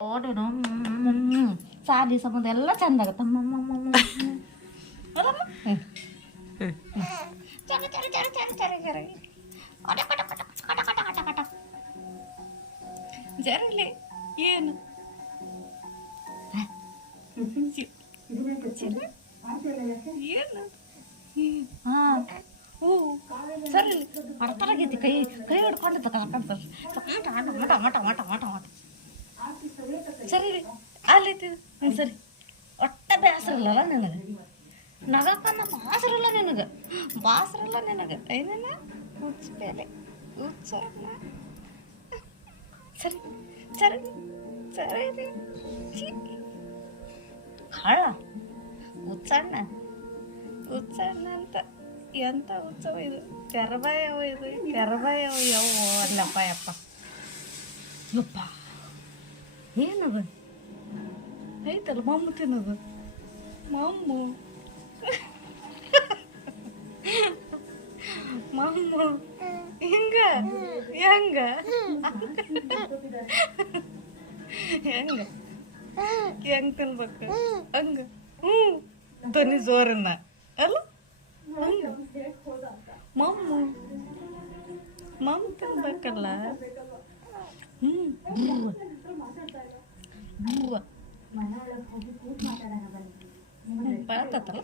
ನೋಡು ಸಾದಿ ಸಂಬಂಧ ಎಲ್ಲ ಚಂದ ಆಗತ್ತ ಜರಲಿ ಏನು ಏನು ಹಾಂ ಹ್ಞೂ ಸರಿ ಅರ್ಥರಾಗೈತಿ ಕೈ ಕೈ ಹಿಡ್ಕೊಂಡಿದ್ದ ಮಟ ಮಟ ಮಟ ಮಟ ಮಟ ಮಟ ಸರಿ ರೀ ಅಲ್ಲೈತಿ ಹ್ಞೂ ಸರಿ ಒಟ್ಟ ಬೇಸರಲ್ಲ ನಿನಗೆ ನಗಕ್ಕನ್ನ ಬಾಸರಲ್ಲ ನಿನಗೆ ಬಾಸರಲ್ಲ ನಿನಗೆ ಏನೇನ ಹುಚ್ಚ ಬೇಲೆ ಹುಚ್ಚ ಸರಿ ಸರಿ ಸರಿ ರೀ ಕಳ್ಳ ಹುಚ್ಚಣ್ಣ ಹುಚ್ಚಣ್ಣ ಅಂತ ಎಂಥ ಉತ್ಸವ ಇದು ತೆರಬಾಯವ ಇದು ತೆರಬಾಯವ ಯಾವ ಅಲ್ಲಪ್ಪ ಯಪ್ಪ ಯಪ್ಪ ಏನದು ಐತಲ್ಲ ಮಮ್ಮು ತಿನ್ನೋದು ಮಮ್ಮು ಮಮ್ಮು ಹಿಂಗ ಹೆಂಗ ಹೆಂಗ ಹೆಂಗ್ ತಿನ್ಬೇಕು ಹಂಗ ಹ್ಞೂ ಧ್ವನಿ ಜೋರನ್ನ ಅಲ್ಲ ಮಮ್ಮು ಮಮ್ಮು ತಿನ್ಬೇಕಲ್ಲ ಬರತ್ತಲ್ಲ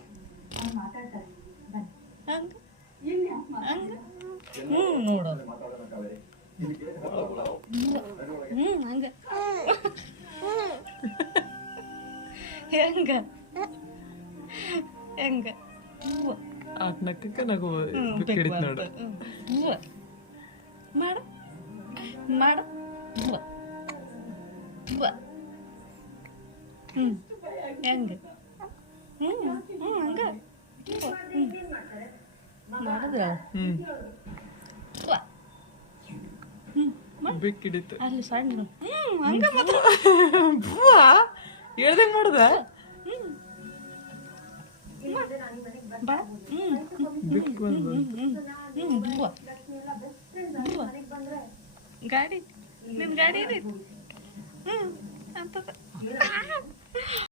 ಹಂಗ ಹಂಗ ನೋಡೋದು ಹಂಗ ಹೆಂಗ ಹೆಂಗ ನಕ್ಕ ನಗು ಹಿಡಿತ್ ನೋಡು ಮಾಡ ಮಾಡ ಹೆಂಗ ಹಂಗ ಮಾಡಿದ್ರ ಬೆಕ್ಕಿಡಿತು ಅಲ್ಲಿ ಸಣ್ಣ ಹಂಗ ಮಾತ್ರ ಹೇಳ್ದಂಗೆ ಮಾಡುದ ಗಾಡಿ ನಿನ್ ಗಾಡಿ ಅಂತದ